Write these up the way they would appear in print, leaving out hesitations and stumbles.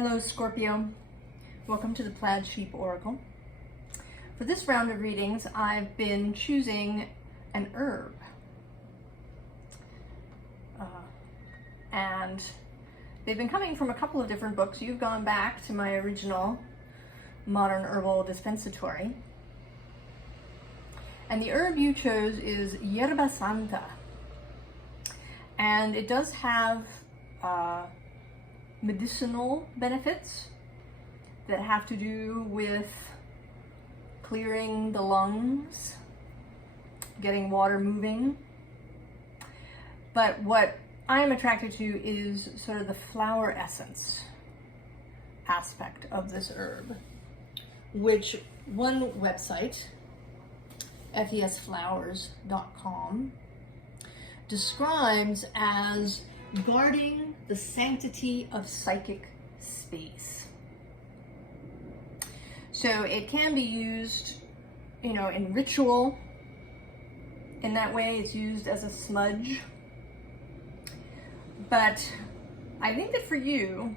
Hello Scorpio, welcome to the Plaid Sheep Oracle. For this round of readings, I've been choosing an herb. And they've been coming from a couple of different books. You've gone back to my original Modern Herbal Dispensatory. And the herb you chose is Yerba Santa. And it does have medicinal benefits that have to do with clearing the lungs, getting water moving. But what I'm attracted to is sort of the flower essence aspect of this herb, which one website, fesflowers.com, describes as guarding the sanctity of psychic space. So it can be used, in ritual. In that way, it's used as a smudge. But I think that for you,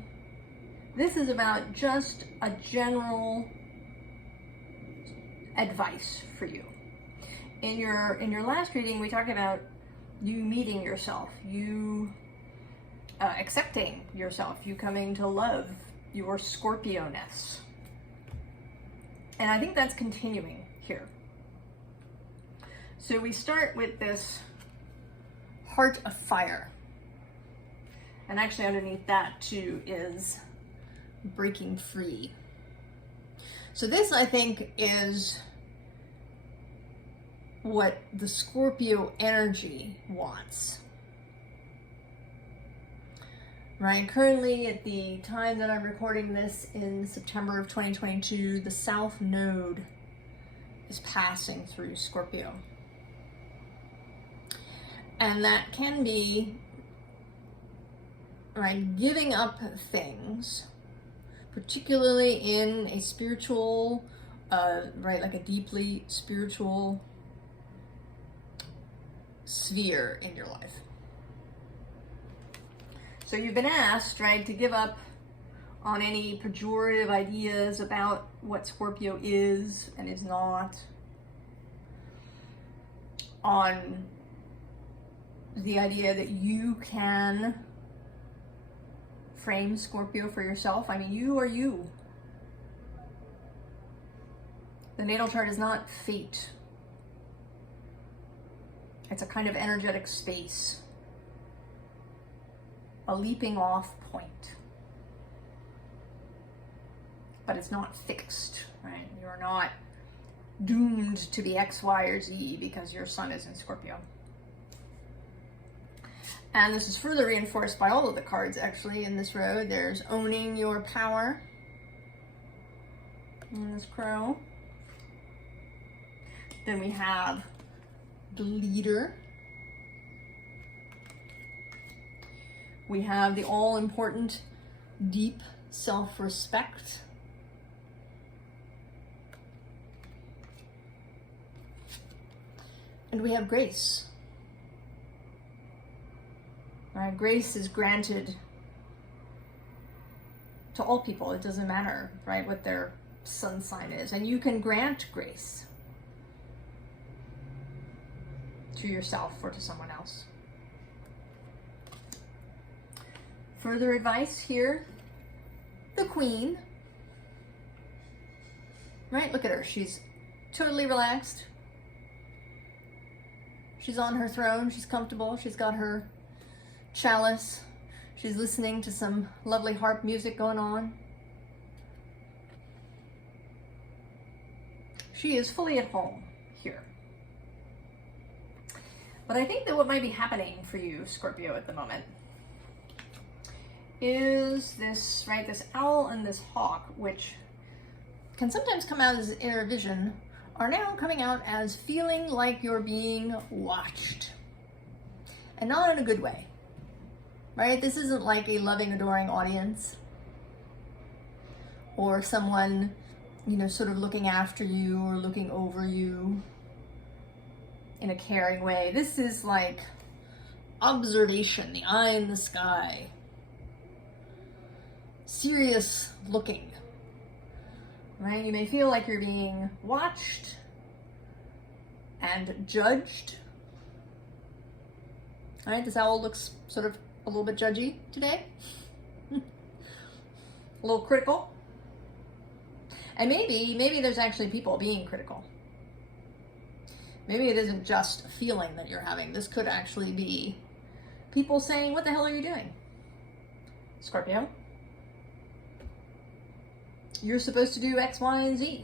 this is about just a general advice for you. In your last reading, we talked about you meeting yourself, you accepting yourself, you coming to love your Scorpio-ness. And I think that's continuing here. So we start with this heart of fire. And actually underneath that too is breaking free. So this, I think, is what the Scorpio energy wants. Right, currently at the time that I'm recording this in September of 2022, the South Node is passing through Scorpio. And that can be, right, giving up things, particularly in a spiritual, like a deeply spiritual sphere in your life. So you've been asked, right, to give up on any pejorative ideas about what Scorpio is and is not, on the idea that you can frame Scorpio for yourself. I mean, you are you. The natal chart is not fate. It's a kind of energetic space, a leaping off point. But it's not fixed, right? You're not doomed to be X, Y, or Z because your sun is in Scorpio. And this is further reinforced by all of the cards actually in this row. There's owning your power in this crow. Then we have the leader. We have the all-important deep self-respect. And we have grace. Right? Grace is granted to all people. It doesn't matter, right, what their sun sign is. And you can grant grace to yourself or to someone else. Further advice here, the Queen, right? Look at her, she's totally relaxed. She's on her throne, she's comfortable, she's got her chalice, she's listening to some lovely harp music going on. She is fully at home here. But I think that what might be happening for you, Scorpio, at the moment is this, right, this owl and this hawk, which can sometimes come out as inner vision, are now coming out as feeling like you're being watched. And not in a good way, right? This isn't like a loving, adoring audience or someone, sort of looking after you or looking over you in a caring way. This is like observation, the eye in the sky. serious looking, right? You may feel like you're being watched and judged. All right, this owl looks sort of a little bit judgy today, a little critical. And maybe there's actually people being critical. Maybe it isn't just a feeling that you're having. This could actually be people saying, what the hell are you doing, Scorpio? You're supposed to do X, Y, and Z.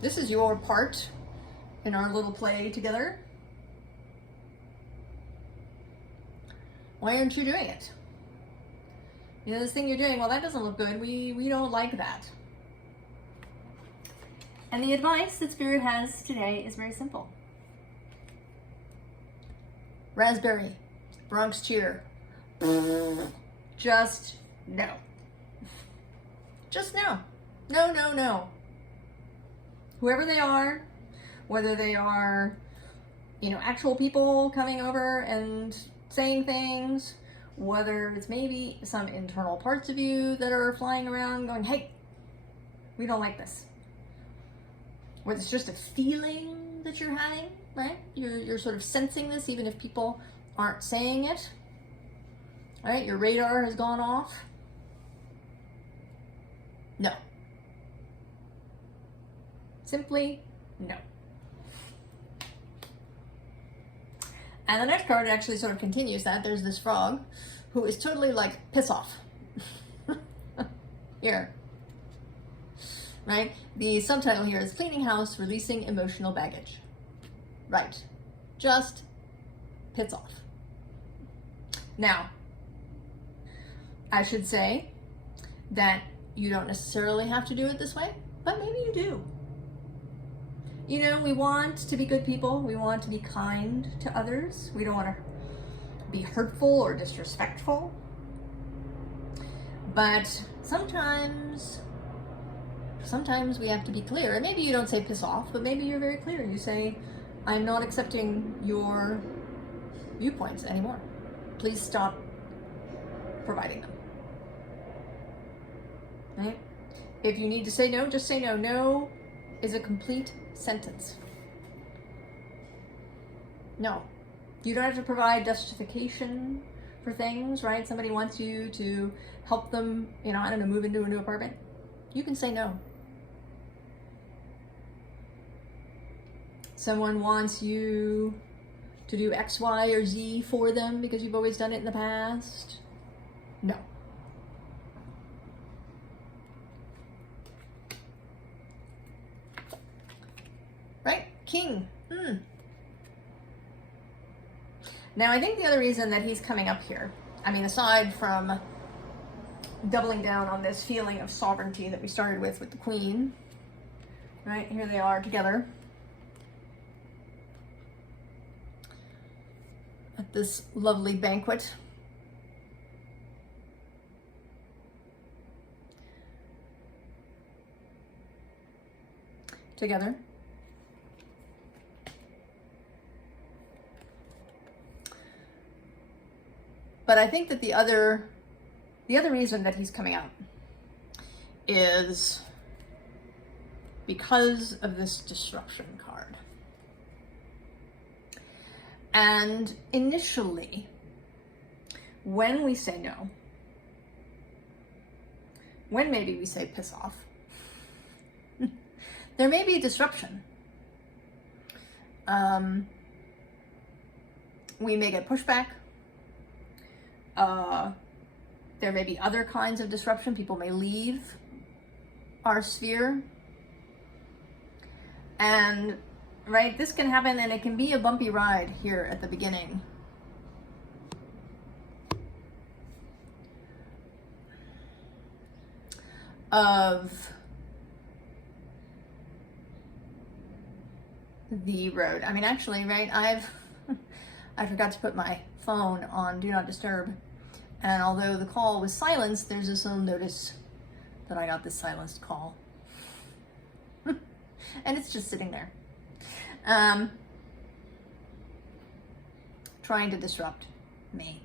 This is your part in our little play together. Why aren't you doing it? You know, this thing you're doing, well, that doesn't look good. We don't like that. And the advice that Spirit has today is very simple. Raspberry, Bronx cheer. Just no. Just no. No, no, no. Whoever they are, whether they are, you know, actual people coming over and saying things, whether it's maybe some internal parts of you that are flying around going, hey, we don't like this. Whether it's just a feeling that you're having, right? You're sort of sensing this even if people aren't saying it. All right, your radar has gone off. No. Simply no. And the next card actually sort of continues that. There's this frog who is totally like, piss off. Here. Right? The subtitle here is Cleaning House, Releasing Emotional Baggage. Right. Just piss off. Now, I should say that you don't necessarily have to do it this way, but maybe you do. You know, we want to be good people. We want to be kind to others. We don't want to be hurtful or disrespectful. But sometimes we have to be clear. And maybe you don't say piss off, but maybe you're very clear. You say, I'm not accepting your viewpoints anymore. Please stop providing them. Right? If you need to say no, just say no. No is a complete sentence. No. You don't have to provide justification for things, right? Somebody wants you to help them, you know, I don't know, move into a new apartment. You can say no. Someone wants you to do X, Y, or Z for them because you've always done it in the past. No. Right? King. Now, I think the other reason that he's coming up here, I mean, aside from doubling down on this feeling of sovereignty that we started with the Queen, right? Here they are together at this lovely banquet. Together. But I think that the other reason that he's coming out is because of this disruption card. And initially, when we say no, when maybe we say piss off, there may be disruption. We may get pushback. There may be other kinds of disruption. People may leave our sphere. And, right, this can happen and it can be a bumpy ride here at the beginning. Of the road. I mean, actually, right, I forgot to put my phone on Do Not Disturb. And although the call was silenced, there's this little notice that I got this silenced call. And it's just sitting there. Trying to disrupt, me.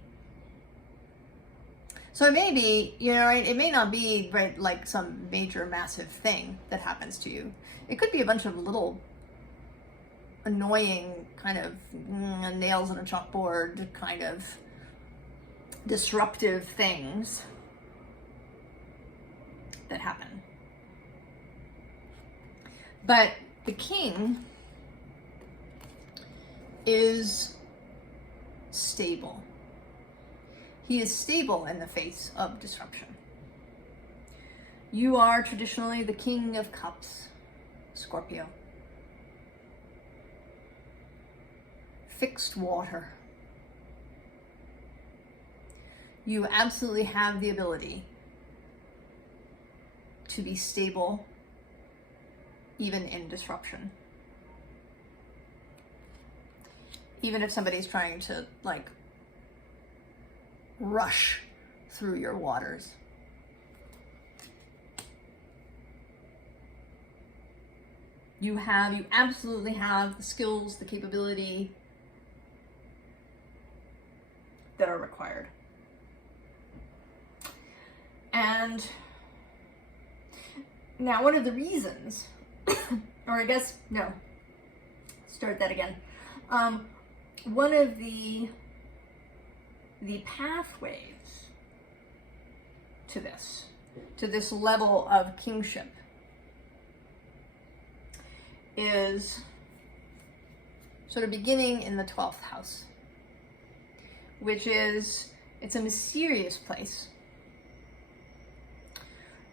So it may be, right, it may not be, right, like some major massive thing that happens to you. It could be a bunch of little annoying kind of nails on a chalkboard kind of disruptive things that happen. But the king is stable. He is stable in the face of disruption. You are traditionally the King of Cups, Scorpio. Fixed water. You absolutely have the ability to be stable even in disruption. Even if somebody's trying to rush through your waters. You absolutely have the skills, the capability that are required. And now one of the reasons, start that again. One of the pathways to this level of kingship is sort of beginning in the 12th house, which it's a mysterious place.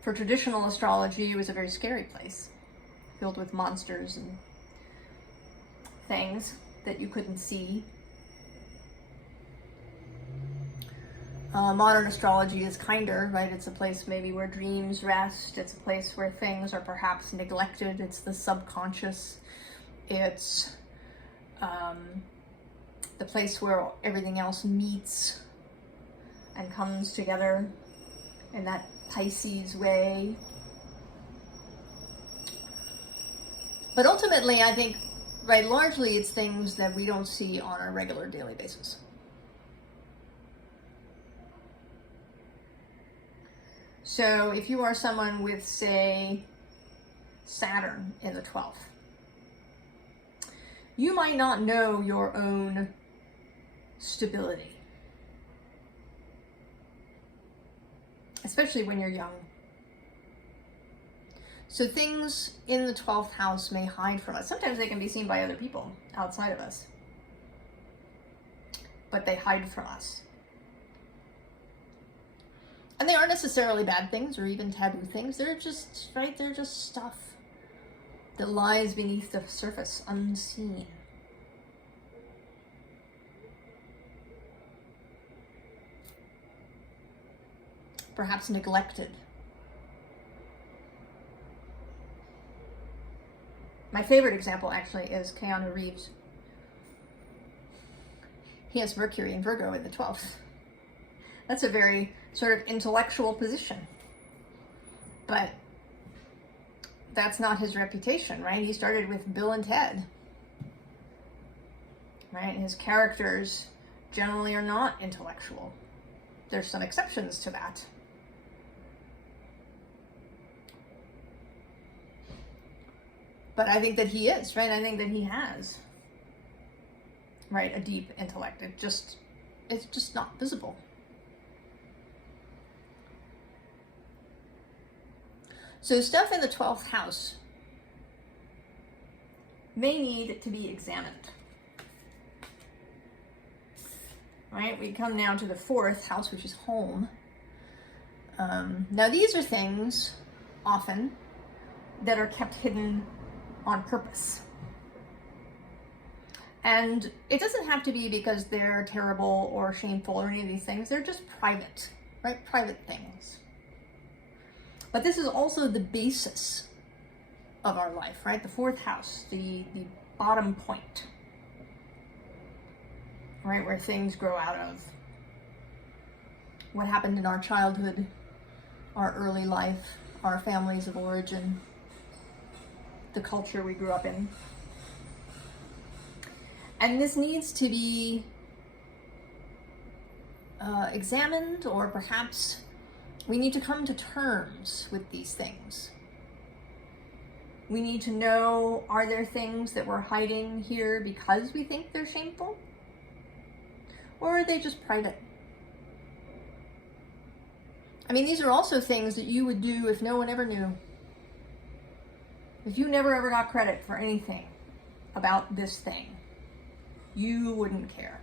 For traditional astrology, it was a very scary place, filled with monsters and things that you couldn't see. Modern astrology is kinder, right? It's a place maybe where dreams rest. It's a place where things are perhaps neglected. It's the subconscious. It's the place where everything else meets and comes together in that Pisces way. But ultimately, I think, right, largely it's things that we don't see on a regular daily basis. So if you are someone with, say, Saturn in the 12th, you might not know your own stability, especially when you're young. So things in the 12th house may hide from us. Sometimes they can be seen by other people outside of us, but they hide from us. And they aren't necessarily bad things or even taboo things. They're just, right, they're just stuff that lies beneath the surface, unseen. Perhaps neglected. My favorite example, actually, is Keanu Reeves. He has Mercury in Virgo in the 12th. That's a very sort of intellectual position. But that's not his reputation, right? He started with Bill and Ted. Right? His characters generally are not intellectual. There's some exceptions to that. But I think that he is, right? I think that he has, right, a deep intellect. It's just not visible. So stuff in the 12th house may need to be examined. Right? We come now to the 4th house, which is home. Now these are things, often, that are kept hidden on purpose. And it doesn't have to be because they're terrible or shameful or any of these things. They're just private, right? Private things. But this is also the basis of our life, right? The 4th house, the bottom point, right? Where things grow out of. What happened in our childhood, our early life, our families of origin, the culture we grew up in. And this needs to be examined, or perhaps we need to come to terms with these things. We need to know, are there things that we're hiding here because we think they're shameful? Or are they just private? I mean, these are also things that you would do if no one ever knew. If you never ever got credit for anything about this thing, you wouldn't care.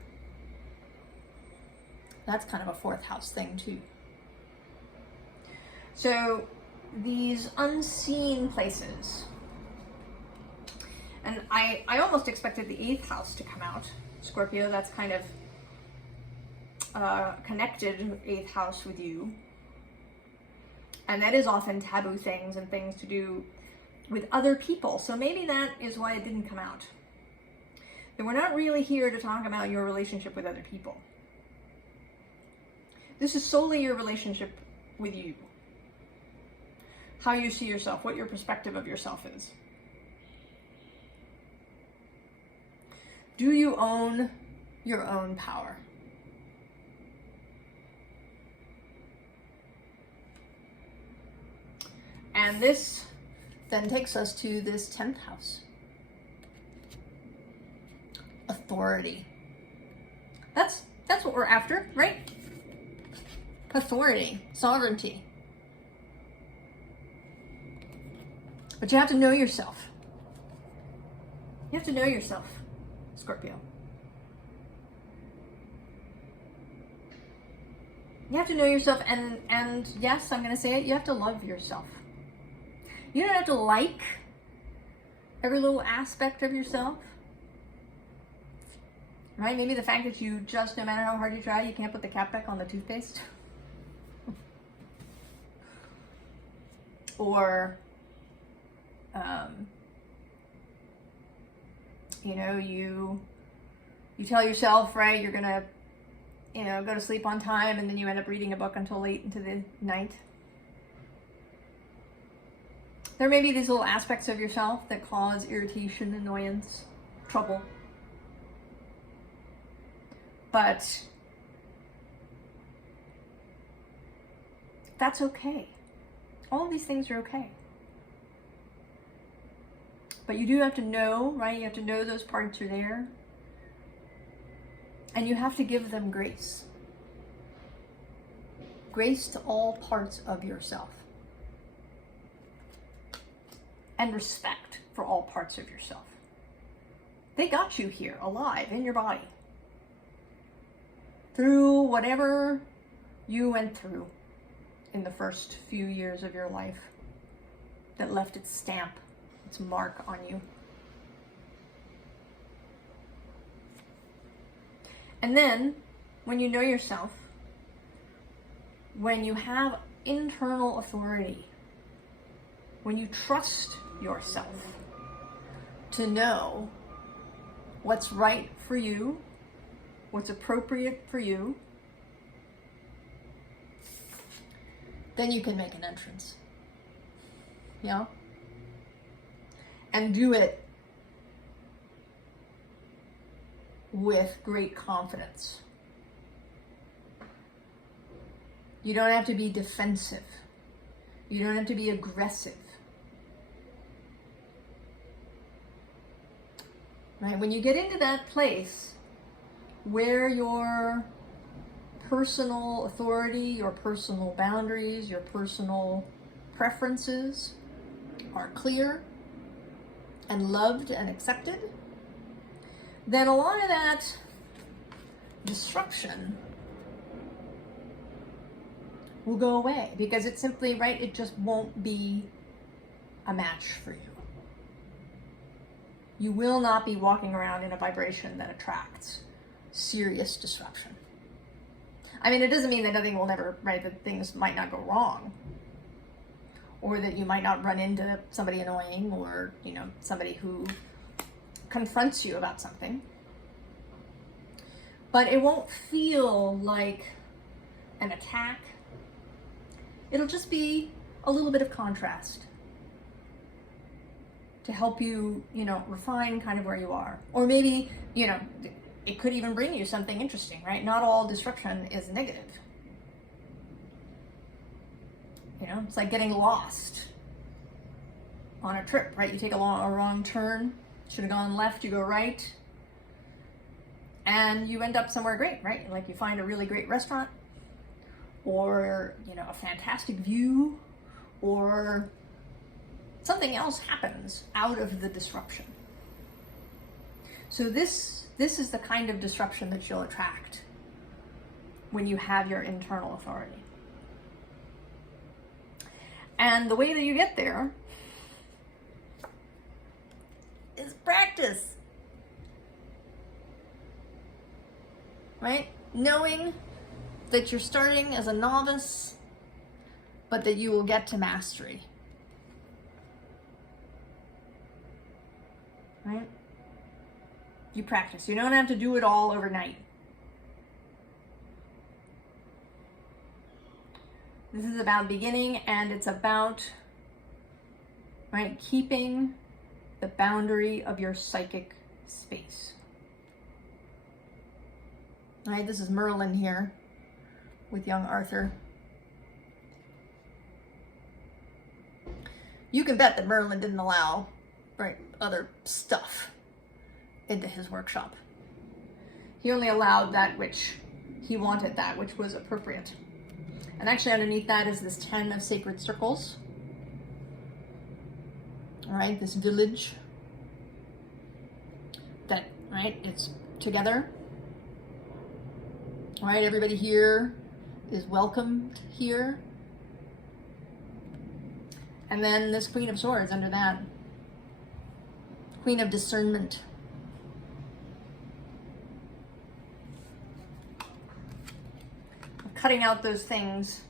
That's kind of a fourth house thing too. So these unseen places, and I almost expected the 8th house to come out. Scorpio, that's kind of connected 8th house with you. And that is often taboo things and things to do with other people. So maybe that is why it didn't come out. That we're not really here to talk about your relationship with other people. This is solely your relationship with you. How you see yourself, what your perspective of yourself is. Do you own your own power? And this then takes us to this 10th house. Authority. That's what we're after, right? Authority, sovereignty. But you have to know yourself. You have to know yourself, Scorpio. You have to know yourself, and yes, I'm going to say it, you have to love yourself. You don't have to like every little aspect of yourself. Right? Maybe the fact that you just, no matter how hard you try, you can't put the cap back on the toothpaste. Or, you tell yourself, right, you're gonna, go to sleep on time, and then you end up reading a book until late into the night. There may be these little aspects of yourself that cause irritation, annoyance, trouble. But that's okay. All of these things are okay. But you do have to know, right? You have to know those parts are there. And you have to give them grace. Grace to all parts of yourself. And respect for all parts of yourself. They got you here, alive, in your body. Through whatever you went through in the first few years of your life that left its stamp, its mark on you. And then, when you know yourself, when you have internal authority, when you trust yourself to know what's right for you, what's appropriate for you, then you can make an entrance. Yeah? And do it with great confidence. You don't have to be defensive. You don't have to be aggressive. Right? When you get into that place where your personal authority, your personal boundaries, your personal preferences are clear and loved and accepted, then a lot of that disruption will go away, because it's simply, right, it just won't be a match for you. You will not be walking around in a vibration that attracts serious disruption. I mean, it doesn't mean that nothing will never, right, that things might not go wrong, or that you might not run into somebody annoying, or, somebody who confronts you about something. But it won't feel like an attack. It'll just be a little bit of contrast to help you, refine kind of where you are. Or maybe, it could even bring you something interesting, right? Not all disruption is negative. You know, it's like getting lost on a trip, right? You take a wrong turn, should have gone left, you go right, and you end up somewhere great, right? Like you find a really great restaurant, or, you know, a fantastic view, or something else happens out of the disruption. So this is the kind of disruption that you'll attract when you have your internal authority. And the way that you get there is practice. Right? Knowing that you're starting as a novice, but that you will get to mastery. Right? You practice. You don't have to do it all overnight. This is about beginning, and it's about, right, keeping the boundary of your psychic space. Right, this is Merlin here with young Arthur. You can bet that Merlin didn't allow, right, other stuff into his workshop. He only allowed that which he wanted, that which was appropriate. And actually underneath that is this 10 of sacred circles. All right, this village that, right, it's together. All right, everybody here is welcomed here. And then this Queen of Swords under that. Queen of Discernment. Cutting out those things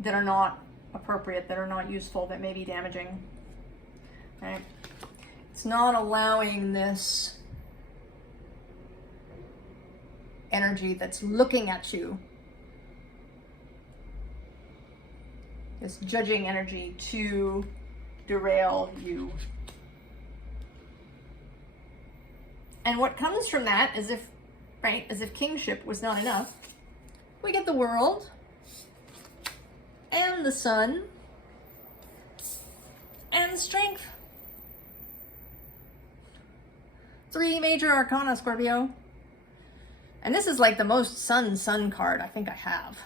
that are not appropriate, that are not useful, that may be damaging. Right? It's not allowing this energy that's looking at you, this judging energy, to derail you. And what comes from that is if, right, as if kingship was not enough, we get the world and the sun and strength. 3 major arcana, Scorpio. And this is like the most sun card I think I have.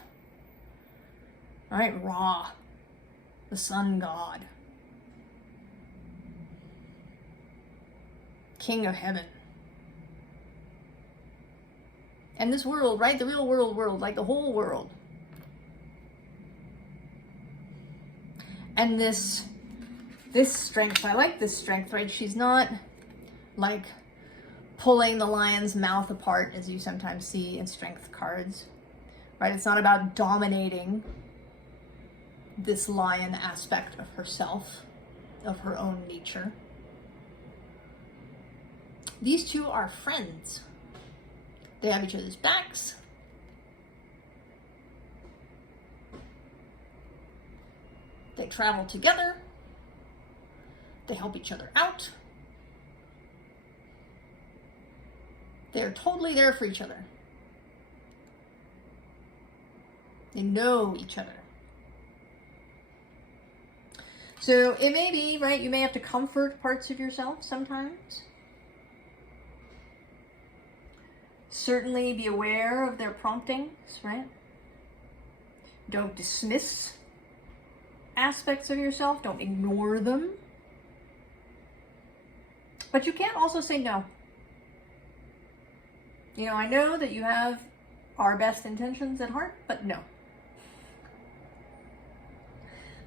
All right, Ra, the sun god. King of heaven. And this world, right? The real world, like the whole world. And this strength, I like this strength, right? She's not like pulling the lion's mouth apart as you sometimes see in strength cards, right? It's not about dominating this lion aspect of herself, of her own nature. These two are friends. They have each other's backs. They travel together. They help each other out. They're totally there for each other. They know each other. So it may be, right, you may have to comfort parts of yourself sometimes. Certainly be aware of their promptings, right? Don't dismiss aspects of yourself. Don't ignore them. But you can't also say no. You know, I know that you have our best intentions at heart, but no.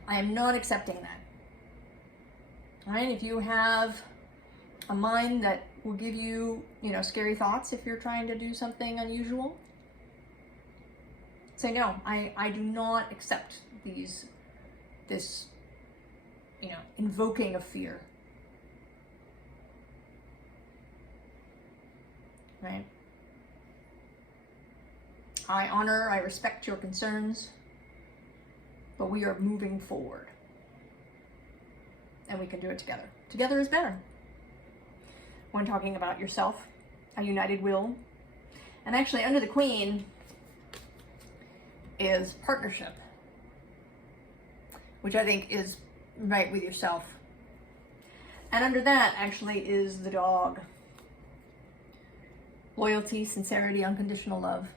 I am not accepting that. All right? If you have a mind that will give you, you know, scary thoughts if you're trying to do something unusual, say no. I do not accept this, you know, invoking of fear. Right? I honor, I respect your concerns, but we are moving forward. And we can do it together. Together is better when talking about yourself a united will. And actually under the Queen is partnership, which I think is right with yourself. And under that actually is the dog. Loyalty, sincerity, unconditional love.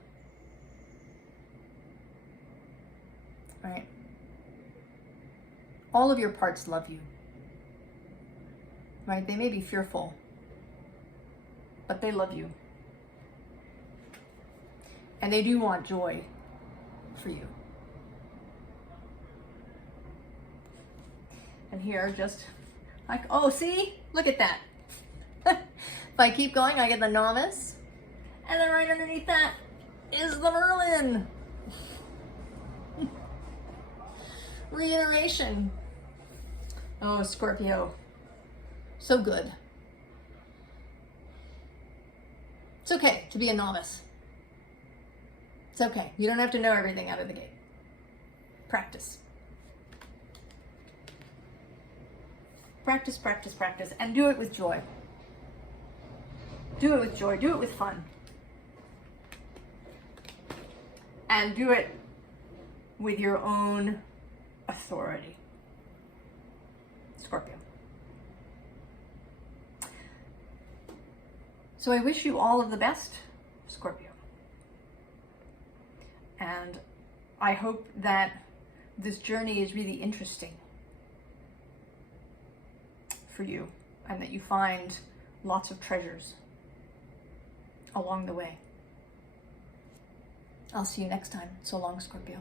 Right? All of your parts love you. Right? They may be fearful, but they love you. And they do want joy for you. And here, just like, oh, see? Look at that. If I keep going, I get the novice. And then right underneath that is the Merlin. Reiteration. Oh, Scorpio. So good. It's okay to be a novice. It's okay. You don't have to know everything out of the gate. Practice. Practice, practice, practice, and do it with joy. Do it with joy. Do it with fun. And do it with your own authority. Scorpio. So I wish you all of the best, Scorpio. And I hope that this journey is really interesting for you and that you find lots of treasures along the way. I'll see you next time. So long, Scorpio.